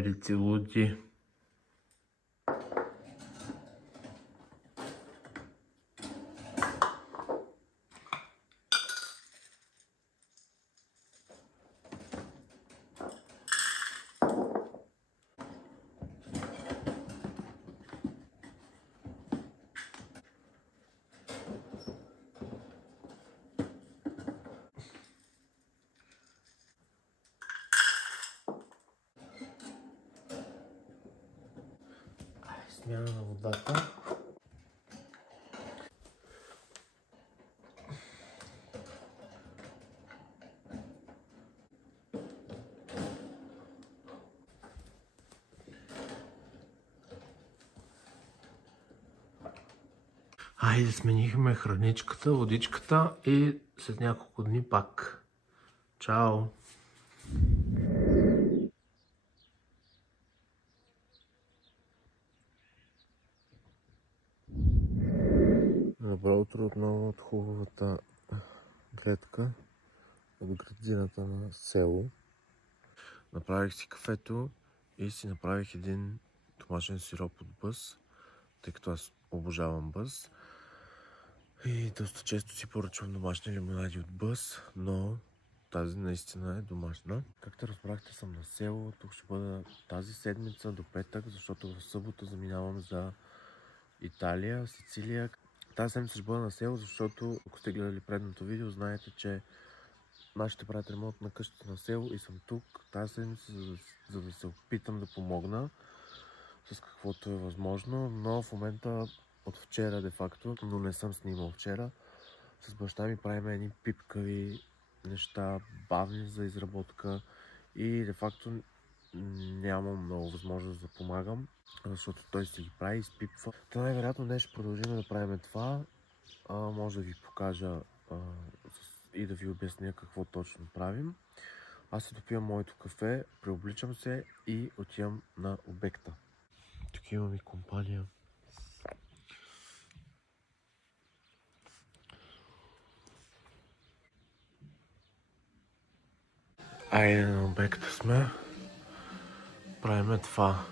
Перици луди. Смяна на водата. Айде, сменихме храничката, водичката и след няколко дни пак. Чао! Добро утро отново от хубавата гледка от градината на село. Направих си кафето и си направих един домашен сироп от бъс, тъй като аз обожавам бъс. И доста често си поръчвам домашни лимонади от бъс, но тази наистина е домашна. Както разбрахте, съм на село. Тук ще бъда тази седмица до петък, защото в събота заминавам за Италия, Сицилия. Тази седмица ще бъда на село, защото ако сте гледали предното видео, знаете, че нашите правят ремонт на къщата на село и съм тук тази седмица, за да се опитам да помогна с каквото е възможно. Но в момента от вчера де-факто, но не съм снимал вчера, с баща ми правим едни пипкави неща, бавни за изработка и де-факто нямам много възможност да помагам, защото той си ги прави и изпипва. Та най-вероятно днес ще продължим да правим това. Може да ви покажа и да ви обясня какво точно правим. Аз си допивам моето кафе, преобличам се и отивам на обекта. Тук имам и компания. Айде, на обекта сме. Правиме това.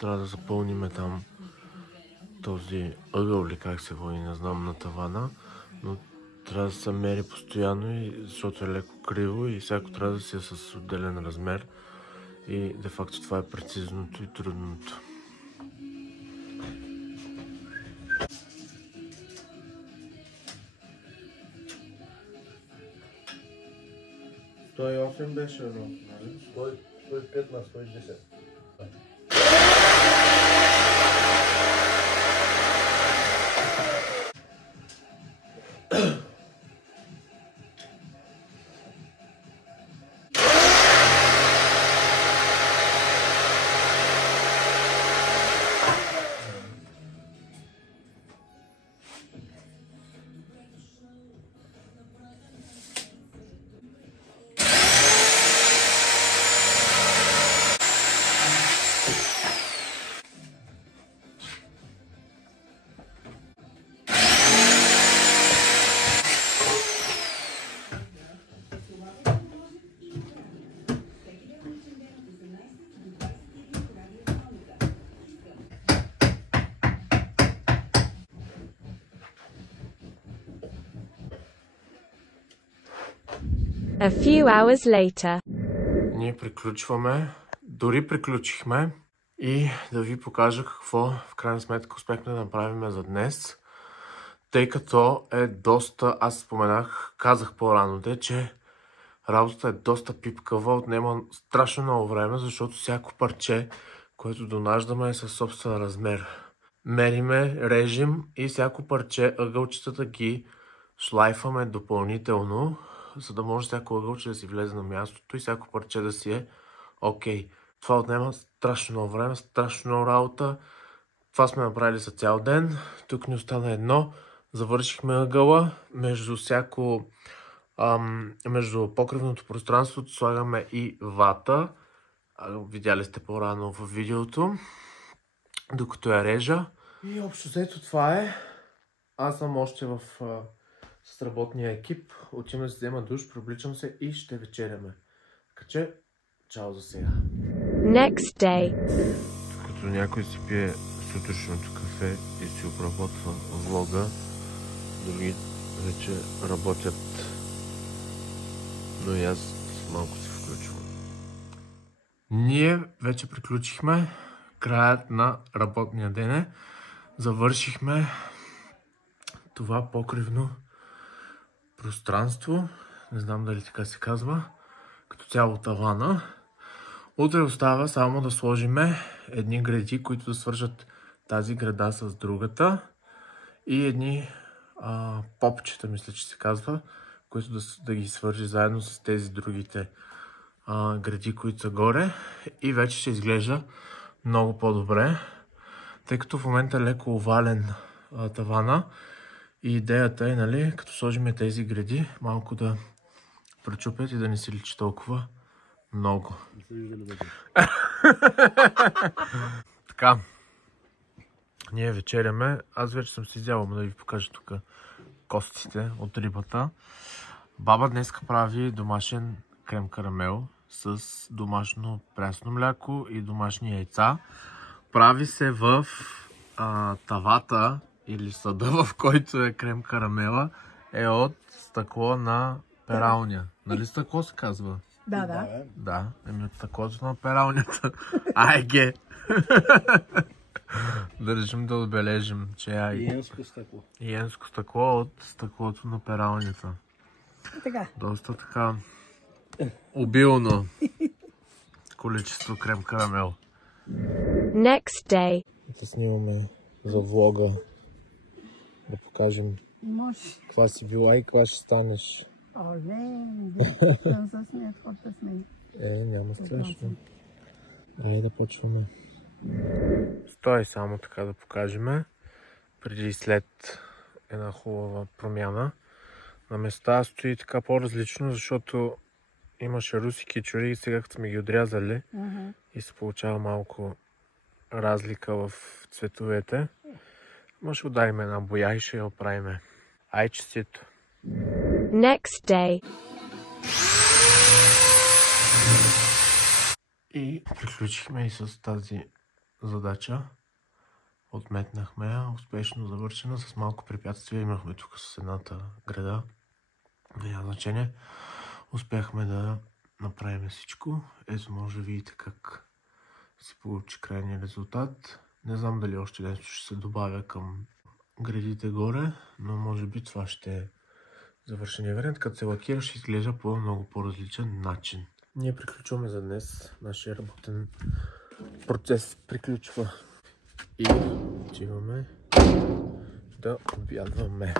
Трябва да запълним там този ъгъл ли как се води, не знам, на тавана. Но трябва да се мери постоянно, защото е леко криво и всяко трябва да си е с отделен размер. И де-факто това е прецизното и трудното. $108 беше едно, нали? 105 на 110. A few hours later. Ние приключваме, дори приключихме и да ви покажа какво в крайна сметка успехме да направим за днес. Тъй като е доста, аз споменах, казах по-рано, че работата е доста пипкава, отнема страшно много време, защото всяко парче, което донаждаме е със собствен размер. Мериме, режем и всяко парче, ъгълчетата ги шлайфаме допълнително, за да може всяко ъгълче да си влезе на мястото и всяко парче да си е окей. Това отнема страшно много време, страшно много работа. Това сме направили за цял ден. Тук ни остана едно. Завършихме ъгъла. Между покривното пространство слагаме и вата. Видяли сте по-рано в видеото, докато я режа. И общо взето това е. Аз съм още с работния екип. Отивам да си взема душ, преобличам се и ще вечеряме. Така че, чао за сега. Next day. Като някой си пие сутрешното кафе и си обработва влога, други вече работят, но и аз малко се включвам. Ние вече приключихме, краят на работния ден е. Завършихме това покривно пространство, не знам дали така се казва, като цяло тавана. Утре остава само да сложиме едни греди, които да свържат тази града с другата и едни попчета, мисля, че се казва, които да ги свържи заедно с тези другите гради, които са горе, и вече ще изглежда много по-добре, тъй като в момента е леко овален тавана и идеята е, нали, като сложим тези гради, малко да пречупят и да не се личи толкова много. Така, ние вечеряме. Аз вече съм си изял, да ви покажа тук костите от рибата. Баба днеска прави домашен крем карамел с домашно прясно мляко и домашни яйца. Прави се в тавата или съда, в който е крем карамела, е от стъкло на пералня. Нали стъкло се казва? Да. Да, от стъклото на пералнята. Айге! Държим да отбележим, че е Иенско стъкло. Иенско стъкло от стъклото на пералнята. Така. Доста така обилно количество крем карамел. Next day. Да снимаме за влога, да покажем Може. каква си била и каква ще станеш. Оле, съм се смеят, хората смеят. Няма страшно. Айде да почваме. Стой само така да покажем. Преди и след една хубава промяна. На места стои така по-различно, защото имаше руси кичури и сега като сме ги отрязали и се получава малко разлика в цветовете. Може да ударим една боя и ще я оправим. Ай, честито! Next day. И приключихме и с тази задача. Отметнахме я, успешно завършена, с малко препятствия. Имахме тук с едната града. Няма значение. Успяхме да направим всичко. Ето може да видите как се получи крайния резултат. Не знам дали още нещо ще се добавя към градите горе, но може би това ще е завършения вариант. Като се лакира, ще изглежда по много по-различен начин. Ние приключваме за днес. Нашия работен процес приключва. И отиваме да обядваме.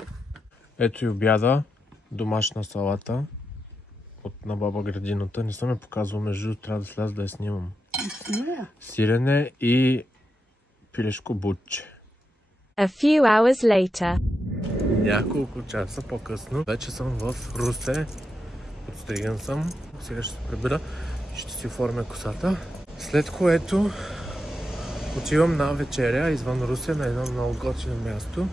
Ето и обяда. Домашна салата на баба градината. Не съм я показвал, между трябва да сляза да я снимам. Сирене и пилешко бутче. A few hours later. Няколко часа по-късно вече съм в Русе. Подстриган съм. Сега ще се прибера и ще си оформя косата. След което отивам на вечеря извън Русе на едно много готино място.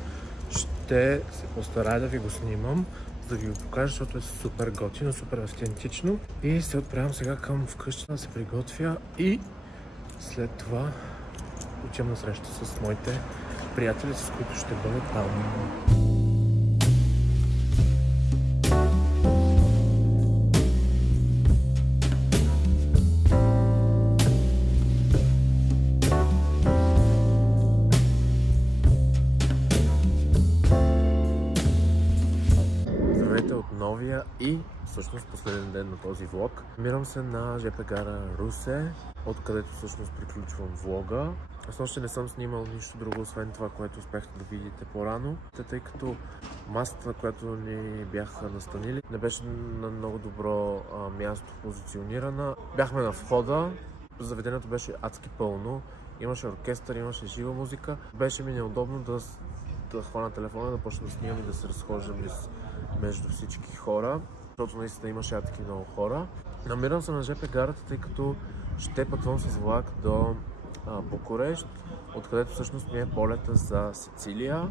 Ще се постарая да ви го снимам, за да ви го покажа, защото е супер готино, супер автентично. И се отправям сега към вкъщи да се приготвя и след това отивам на среща с моите приятели, с които ще бъда там. Здравейте от новия и всъщност последен ден на този влог. Намирам се на ЖП гара Русе, откъдето всъщност приключвам влога. Аз още не съм снимал нищо друго, освен това, което успяхте да видите по-рано. Тъй като масата, която ни бяха настанили, не беше на много добро място позиционирана. Бяхме на входа, заведението беше адски пълно, имаше оркестър, имаше жива музика. Беше ми неудобно да хвана телефона, да почна да снимам и да се разхождам между всички хора, защото наистина имаше адски много хора. Намирам се на ЖП гарата, тъй като ще пътвам с влак до Букурещ, откъдето всъщност ми е полета за Сицилия.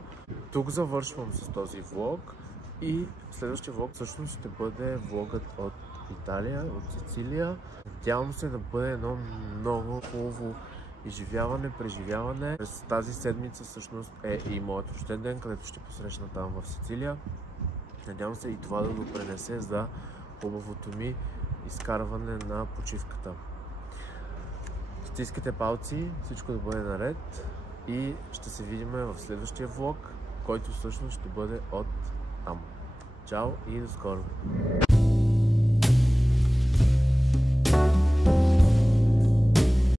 Тук завършвам с този влог и следващия влог всъщност ще бъде влогът от Италия, от Сицилия. Надявам се да бъде едно много хубаво изживяване, преживяване. През тази седмица всъщност е и моят рожден ден, където ще посрещна там в Сицилия. Надявам се и това да допринесе за хубавото ми изкарване на почивката. Стискате палци, всичко да бъде наред и ще се видим в следващия влог, който всъщност ще бъде от там. Чао и до скоро!